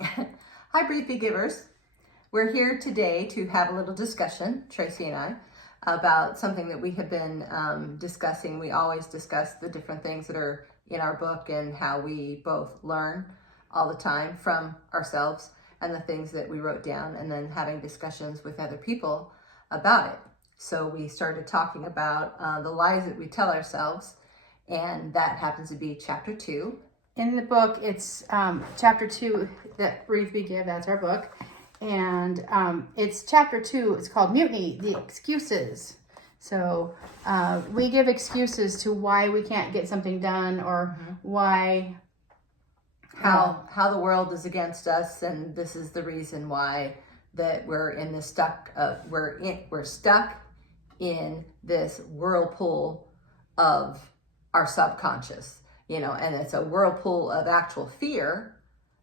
Hi, Brief Be Givers. We're here today to have a little discussion, Tracy and I, about something that we have been discussing. We always discuss the different things that are in our book and how we both learn all the time from ourselves and the things that we wrote down, and then having discussions with other people about it. So we started talking about the lies that we tell ourselves, and that happens to be chapter 2. In the book, it's chapter 2 that Breathe Be Give, that's our book. And it's chapter 2, it's called Mutiny, the Excuses. So we give excuses to why we can't get something done, or why... How the world is against us, and this is the reason why that we're in this we're stuck in this whirlpool of our subconscious. And it's a whirlpool of actual fear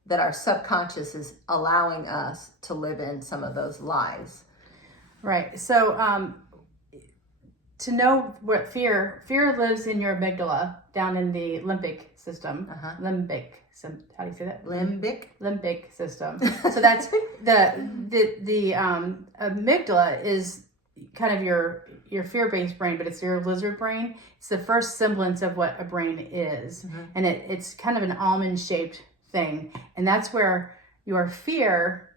that our subconscious is allowing us to live in some of those lies. Right. So to know what fear lives in your amygdala, down in the limbic system. How do you say that? Limbic system. So that's the amygdala is kind of your fear-based brain, but it's your lizard brain. It's the first semblance of what a brain is. And it's kind of an almond-shaped thing. And that's where your fear,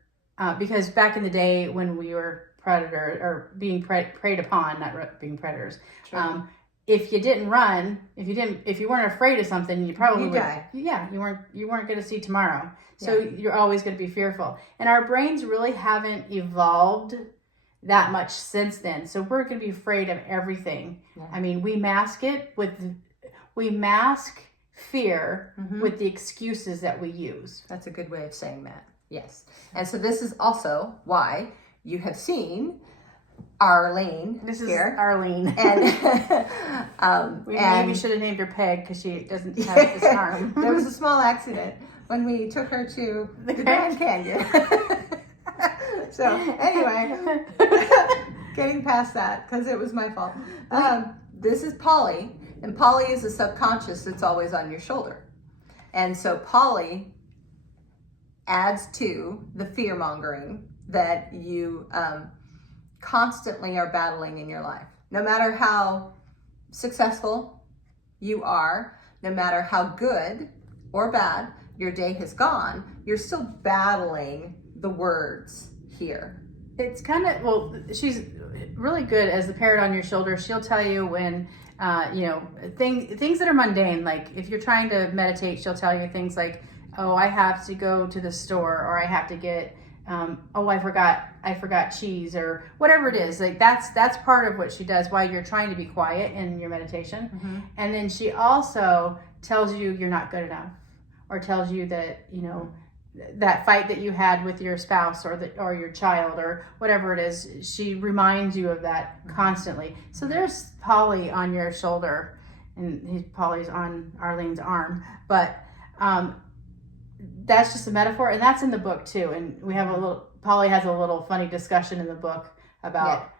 because back in the day when we were predator or being preyed upon, not being predators, sure. If you didn't run, if you weren't afraid of something, you probably would die. Yeah, you weren't going to see tomorrow. So you're always going to be fearful. And our brains really haven't evolved that much since then. So we're going to be afraid of everything. Yeah. I mean, we mask fear with the excuses that we use. That's a good way of saying that. Yes. And so this is also why you have seen Arlene. This is here. Arlene. And maybe should have named her Peg because she doesn't have this arm. There was a small accident when we took her to the Grand Canyon. So anyway, getting past that because it was my fault. This is Polly, and Polly is a subconscious that's always on your shoulder. And so Polly adds to the fear mongering that you constantly are battling in your life. No matter how successful you are, no matter how good or bad your day has gone, you're still battling the words here. It's kind of, she's really good as the parrot on your shoulder. She'll tell you when, things that are mundane, like if you're trying to meditate, she'll tell you things like, oh, I have to go to the store, or I have to get, I forgot cheese, or whatever it is. Like that's part of what she does while you're trying to be quiet in your meditation. And then she also tells you you're not good enough, or tells you that, that fight that you had with your spouse or your child or whatever it is, she reminds you of that constantly. So there's Polly on your shoulder, and Polly's on Arlene's arm, but that's just a metaphor, and that's in the book too. And we have Polly has a little funny discussion in the book about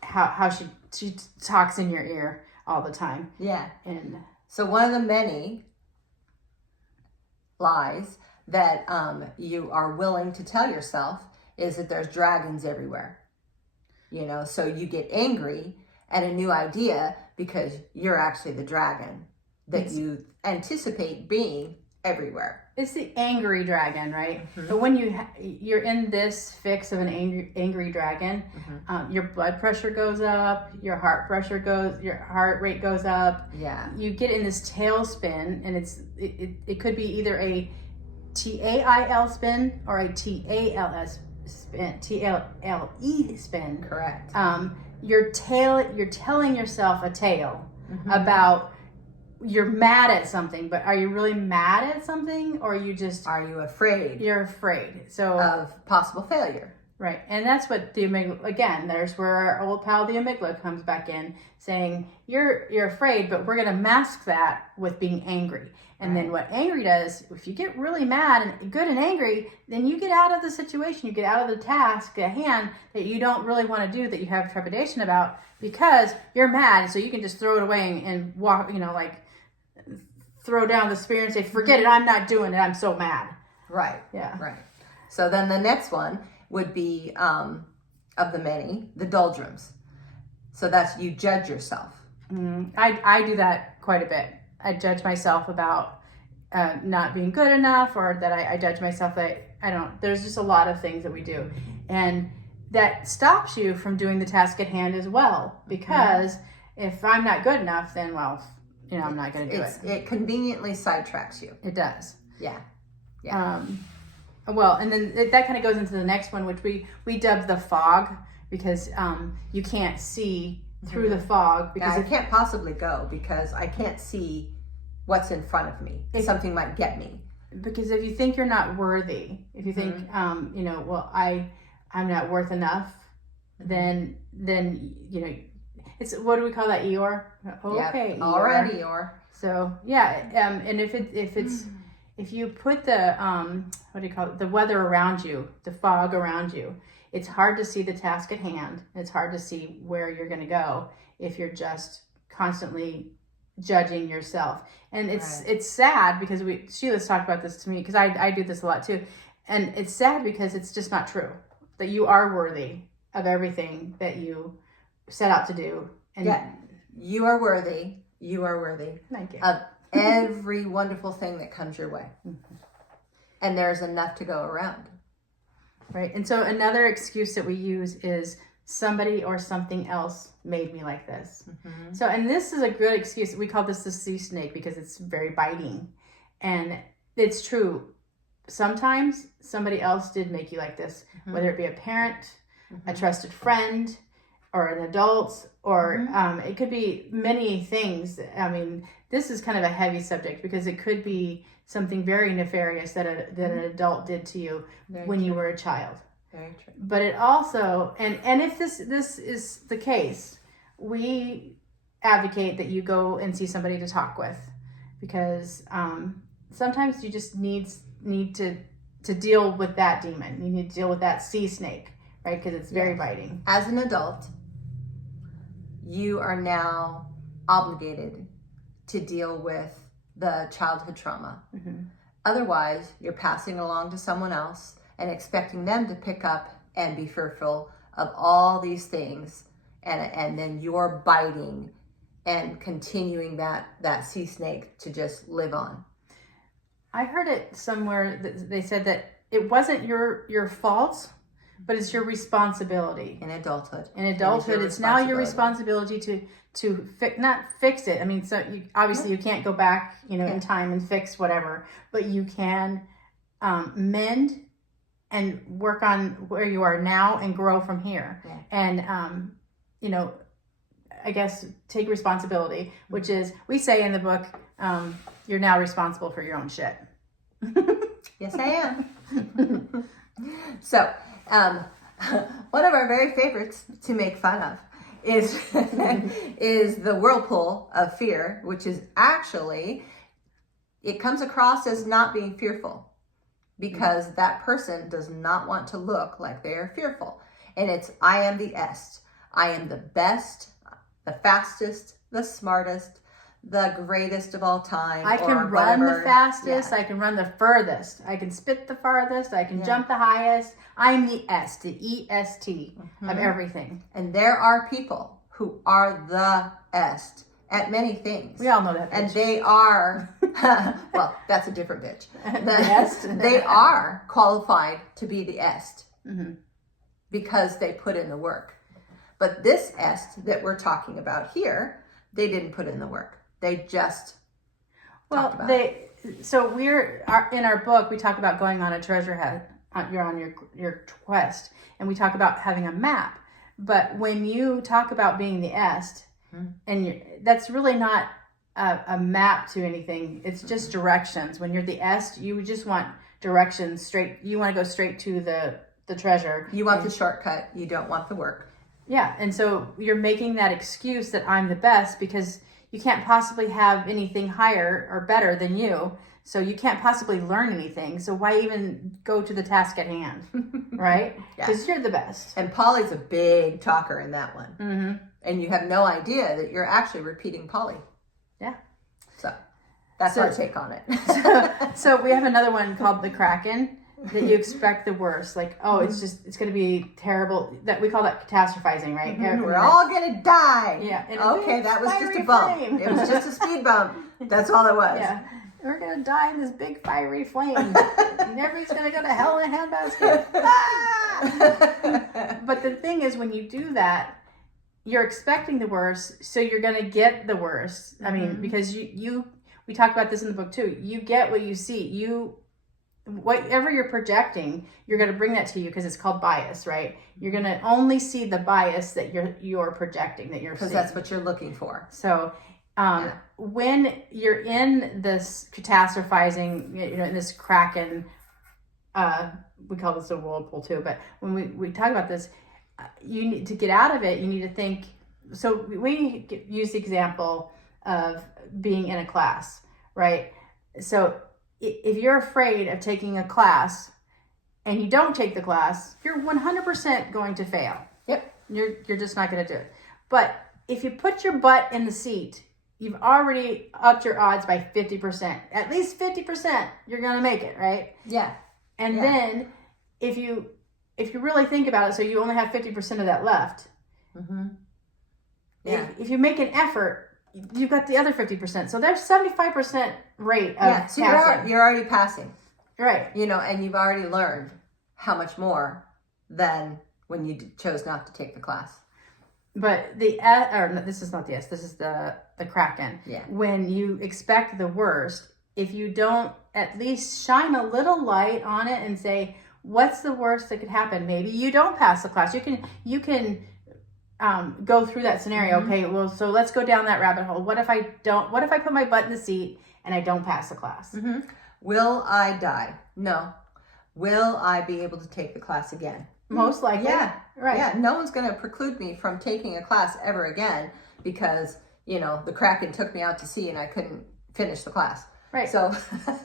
how she talks in your ear all the time. Yeah. And so one of the many lies that you are willing to tell yourself is that there's dragons everywhere. So you get angry at a new idea because you're actually the dragon that you anticipate being everywhere. It's the angry dragon, right? But when you're in this fix of an angry dragon, your blood pressure goes up, your heart rate goes up. Yeah. You get in this tailspin, and it could be either a TAIL spin or a TALS spin, TLE spin. Correct. You're telling yourself a tale about you're mad at something, but are you really mad at something, or are you afraid? You're afraid. So of possible failure. Right. And that's what the amygdala, again, there's where our old pal, the amygdala, comes back in, saying you're afraid, but we're going to mask that with being angry. And then what angry does, if you get really mad and good and angry, then you get out of the situation, you get out of the task at hand that you don't really want to do, that you have trepidation about, because you're mad. So you can just throw it away and walk, throw down the spear and say, forget it, I'm not doing it, I'm so mad. Right. Yeah. Right. So then the next one would be, of the many, the doldrums. So that's you judge yourself. I do that quite a bit. I judge myself about not being good enough, or that I judge myself that I don't. There's just a lot of things that we do, and that stops you from doing the task at hand as well. Because if I'm not good enough, then I'm not going to do it. It conveniently sidetracks you. It does. Yeah. Yeah. Well, and then that kind of goes into the next one, which we dubbed the fog, because you can't see through the fog. Because I can't possibly go because I can't see what's in front of me. Something might get me. Because if you think you're not worthy, if you think, I'm not worth enough, then it's, what do we call that, Eeyore? Okay, Eeyore. All right, Eeyore. So and if you put the what do you call it, the weather around you, the fog around you, it's hard to see the task at hand. It's hard to see where you're going to go if you're just constantly judging yourself. And it's sad because Sheila's talked about this to me, because I do this a lot too, and it's sad because it's just not true that you are worthy of everything that you set out to do. And you are worthy. You are worthy. Thank you. Of every wonderful thing that comes your way. And there's enough to go around. Right. And so another excuse that we use is somebody or something else made me like this. So, and this is a good excuse. We call this the sea snake because it's very biting. And it's true. Sometimes somebody else did make you like this, whether it be a parent, a trusted friend, or an adult, or it could be many things. I mean, this is kind of a heavy subject because it could be something very nefarious that an adult did to you when you were a child. Very true. But it also, and if this is the case, we advocate that you go and see somebody to talk with, because sometimes you just need to deal with that demon. You need to deal with that sea snake, right? Because it's very biting. As an adult, you are now obligated to deal with the childhood trauma. Otherwise, you're passing it along to someone else and expecting them to pick up and be fearful of all these things, and then you're biting and continuing that sea snake to just live on. I heard it somewhere that they said that it wasn't your fault, but it's your responsibility. In adulthood. It's now your responsibility to not fix it. I mean, so you can't go back, in time and fix whatever, but you can mend and work on where you are now and grow from here. And I guess take responsibility, which is, we say in the book, you're now responsible for your own shit. Yes, I am. So, one of our very favorites to make fun of is is the whirlpool of fear, which is actually, it comes across as not being fearful because that person does not want to look like they are fearful. And it's, I am the est. I am the best, the fastest, the smartest, the greatest of all time. I can run the fastest. I can run the furthest. I can spit the farthest. I can jump the highest. I'm the est, the EST of everything. And there are people who are the est at many things. We all know that bitch. And they are, well, that's a different bitch. The est. They are qualified to be the est because they put in the work. But this est that we're talking about here, they didn't put in the work. They just talked about it. So in our book, we talk about going on a treasure hunt. You're on your quest, and we talk about having a map. But when you talk about being the est, and that's really not a map to anything. It's just directions. When you're the est, you just want directions straight. You want to go straight to the treasure. You want the shortcut. You don't want the work. Yeah, and so you're making that excuse that I'm the best because you can't possibly have anything higher or better than you. So you can't possibly learn anything. So why even go to the task at hand, right? Because you're the best. And Polly's a big talker in that one. And you have no idea that you're actually repeating Polly. Yeah. So That's our take on it. So we have another one called the Kraken, that you expect the worst. Like, oh, it's going to be terrible. That we call that catastrophizing, right? We're all going to die. Yeah. Okay, that was just a bump. Flame. It was just a speed bump. That's all it was. Yeah. We're going to die in this big fiery flame. And everybody's going to go to hell in a handbasket. Ah! But the thing is, when you do that, you're expecting the worst, so you're going to get the worst. I mean, because we talked about this in the book too. You get what you see. Whatever you're projecting, you're going to bring that to you, because it's called bias, right? You're going to only see the bias that you're projecting, that you're seeing. Because that's what you're looking for. So when you're in this catastrophizing, in this Kraken, we call this a whirlpool too, but when we talk about this, you need to get out of it. You need to think. So we use the example of being in a class, right? So if you're afraid of taking a class and you don't take the class, you're 100% going to fail. Yep. You're just not going to do it. But if you put your butt in the seat, you've already upped your odds by 50%. At least 50%, you're going to make it, right? Yeah. And then if you really think about it, so you only have 50% of that left. Mm-hmm. Yeah. If you make an effort, you've got the other 50%. So there's 75% rate of so you're already passing. Right. And you've already learned how much more than when you chose not to take the class. But this is not the S, this is the Kraken. Yeah. When you expect the worst, if you don't at least shine a little light on it and say, what's the worst that could happen? Maybe you don't pass the class. You can go through that scenario. Okay, well, so let's go down that rabbit hole. What if I put my butt in the seat and I don't pass the class? Mm-hmm. Will I die? No. Will I be able to take the class again? Most likely. Yeah. Right. Yeah. No one's going to preclude me from taking a class ever again because, the Kraken took me out to sea and I couldn't finish the class. Right. So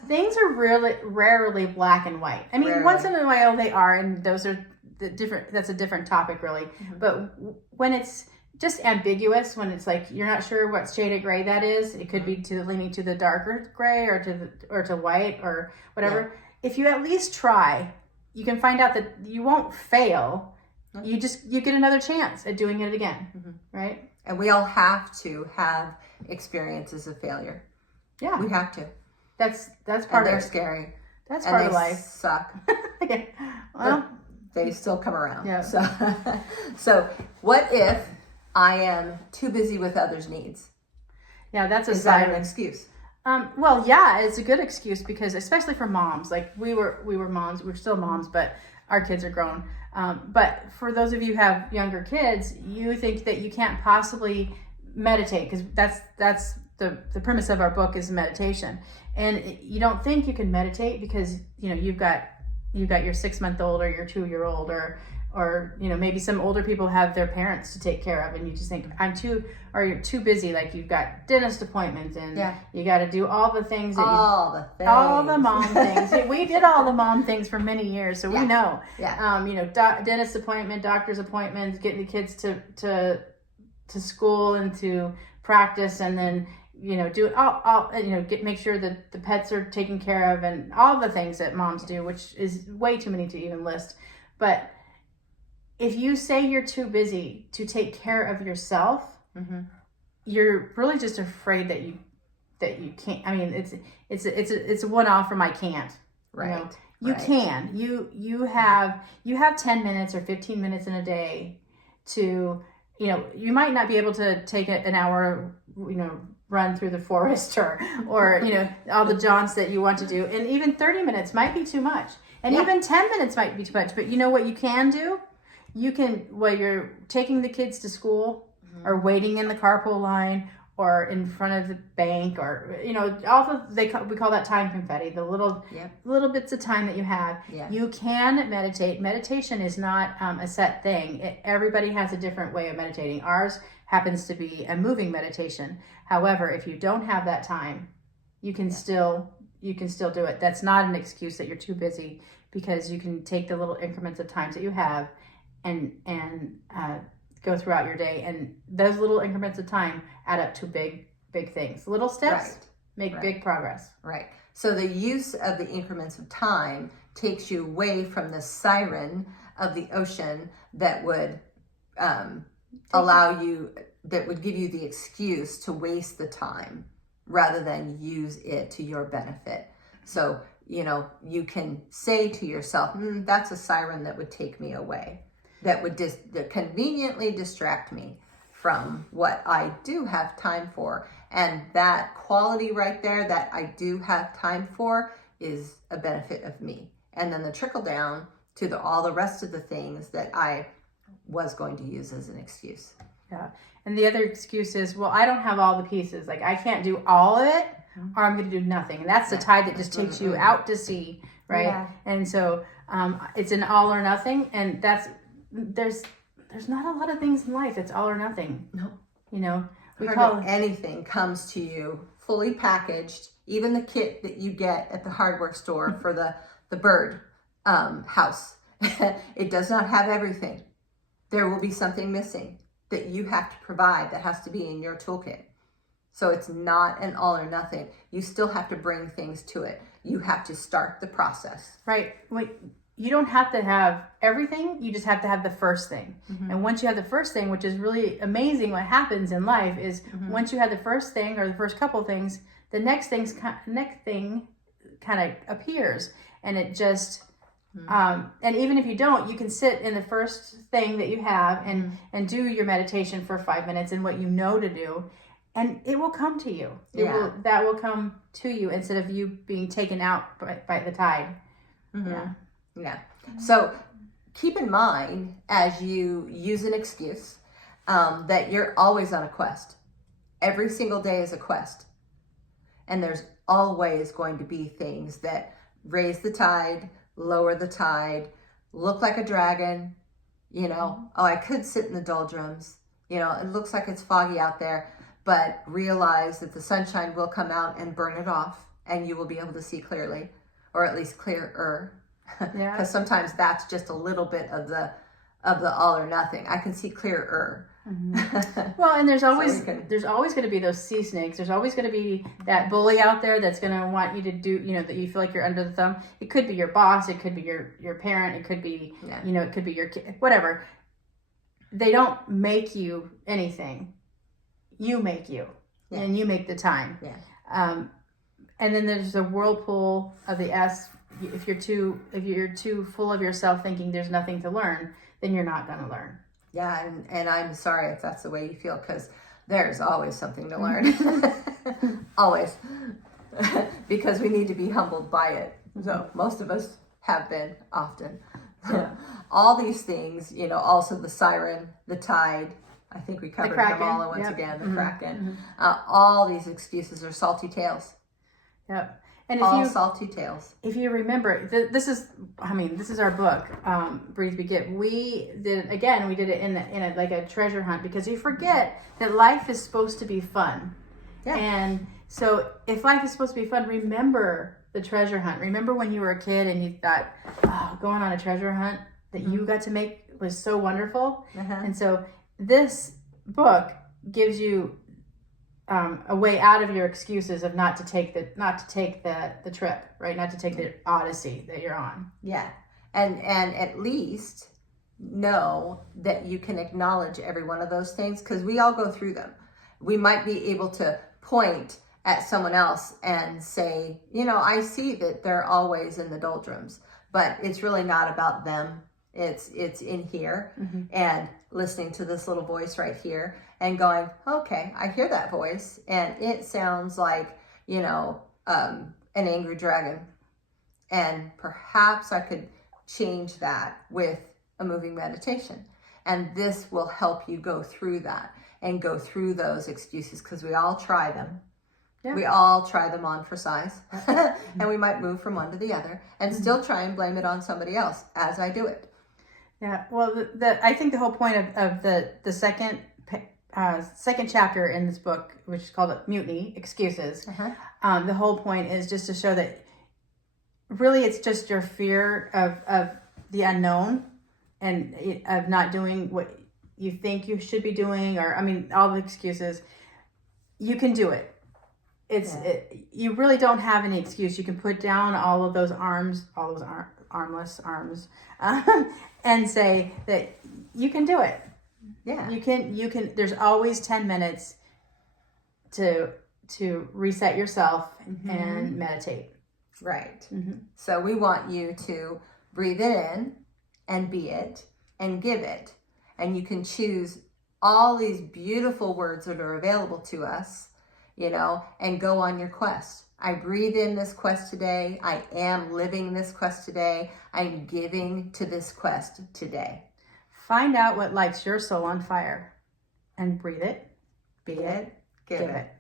things are really rarely black and white. I mean, once in a while they are, and those are that's a different topic really. Mm-hmm. But when it's just ambiguous, when it's like you're not sure what shade of gray that is, it could be leaning to the darker gray or to white or whatever. Yeah. If you at least try, you can find out that you won't fail. Mm-hmm. You get another chance at doing it again. Mm-hmm. Right? And we all have to have experiences of failure. Yeah. We have to. That's part of it. And they're scary. That's part of life. Suck. Okay. Well, they still come around. Yeah. So what if I am too busy with others' needs? Yeah, that's Is that an excuse? Well, yeah, it's a good excuse because especially for moms, like we were moms, we're still moms, but our kids are grown. But for those of you who have younger kids, you think that you can't possibly meditate because that's the premise of our book is meditation. And you don't think you can meditate because, you've got your 6-month-old or your 2-year-old or maybe some older people have their parents to take care of and you just think you're too busy. Like you've got dentist appointments and you got to do all the things. All the mom things. We did all the mom things for many years. So we know, dentist appointment, doctor's appointments, getting the kids to school and to practice and then, do all make sure that the pets are taken care of and all the things that moms do, which is way too many to even list. But if you say you're too busy to take care of yourself, mm-hmm. you're really just afraid that you can't. I mean, it's a one-off from I can't. Right. You can. You have 10 minutes or 15 minutes in a day to, you might not be able to take an hour, run through the forest or all the jaunts that you want to do. And even 30 minutes might be too much. And even 10 minutes might be too much. But you know what you can do? You can, while you're taking the kids to school mm-hmm. or waiting in the carpool line or in front of the bank or, we call that time confetti, the little bits of time that you have. Yeah. You can meditate. Meditation is not a set thing. Everybody has a different way of meditating. Ours happens to be a moving meditation. However, if you don't have that time, you can still do it. That's not an excuse that you're too busy because you can take the little increments of times that you have and go throughout your day. And those little increments of time add up to big things. Little steps make big progress. Right. So the use of the increments of time takes you away from the siren of the ocean that would allow you, that would give you the excuse to waste the time rather than use it to your benefit. So, you can say to yourself, that's a siren that would take me away, that would that conveniently distract me from what I do have time for. And that quality right there that I do have time for is a benefit of me. And then the trickle down to all the rest of the things that I was going to use as an excuse. Yeah. And the other excuse is, well, I don't have all the pieces. Like, I can't do all of it, or I'm going to do nothing. And that's the tide that just takes you out to sea, right? Yeah. And so it's an all or nothing. And there's not a lot of things in life that's all or nothing. No. Anything comes to you fully packaged. Even the kit that you get at the hardware store for the bird house, it does not have everything. There will be something missing that you have to provide, that has to be in your toolkit. So it's not an all or nothing. You still have to bring things to it. You have to start the process. Right. You don't have to have everything. You just have to have the first thing. Mm-hmm. And once you have the first thing, which is really amazing, what happens in life is once you have the first thing or the first couple things, the next thing kind of appears, and it just and even if you don't, you can sit in the first thing that you have and do your meditation for 5 minutes and what you know to do, and it will come to you. That will come to you instead of you being taken out by the tide. Mm-hmm. Yeah. So keep in mind as you use an excuse that you're always on a quest. Every single day is a quest. And there's always going to be things that raise the tide, lower the tide, look like a dragon, I could sit in the doldrums, it looks like it's foggy out there, but realize that the sunshine will come out and burn it off and you will be able to see clearly, or at least clearer. Because sometimes that's just a little bit of the all or nothing. I can see clearer. Mm-hmm. Well, and there's always going to be those sea snakes. There's always going to be that bully out there that's going to want you to do, that you feel like you're under the thumb. It could be your boss. It could be your parent. It could be, it could be your kid, whatever. They don't make you anything. You make you, and you make the time. Yeah. And then there's the whirlpool of the S. If you're too full of yourself thinking there's nothing to learn, then you're not going to learn. Yeah, and I'm sorry if that's the way you feel, because there's always something to learn. Always. Because we need to be humbled by it. So most of us have been often. Yeah. All these things, also the siren, the tide, I think we covered them all once again, the Kraken. Mm-hmm. All these excuses are salty tales. Yep. And all salty tales. If you remember, this is our book, Breathe, Be, Give. We did it in a treasure hunt, because you forget that life is supposed to be fun. Yeah. And so if life is supposed to be fun, remember the treasure hunt. Remember when you were a kid and you thought, going on a treasure hunt that you got to make was so wonderful. Uh-huh. And so this book gives you a way out of your excuses of not to take the trip, right? Not to take the odyssey that you're on. Yeah. And at least know that you can acknowledge every one of those things, because we all go through them. We might be able to point at someone else and say, I see that they're always in the doldrums, but it's really not about them. It's in here, and listening to this little voice right here and going, okay, I hear that voice and it sounds like, an angry dragon. And perhaps I could change that with a moving meditation. And this will help you go through that and go through those excuses, because we all try them. Yeah. We all try them on for size. And we might move from one to the other and still try and blame it on somebody else as I do it. Yeah, well, I think the whole point of the second chapter in this book, which is called Mutiny, Excuses, the whole point is just to show that really it's just your fear of the unknown and of not doing what you think you should be doing, or all the excuses. You can do it. you really don't have any excuse. You can put down all of those arms, armless arms, and say that you can do it. Yeah. You can, there's always 10 minutes to reset yourself and meditate. Right. So we want you to breathe it in and be it and give it. And you can choose all these beautiful words that are available to us, and go on your quest. I breathe in this quest today. I am living this quest today. I'm giving to this quest today. Find out what lights your soul on fire and breathe it, be it, give it.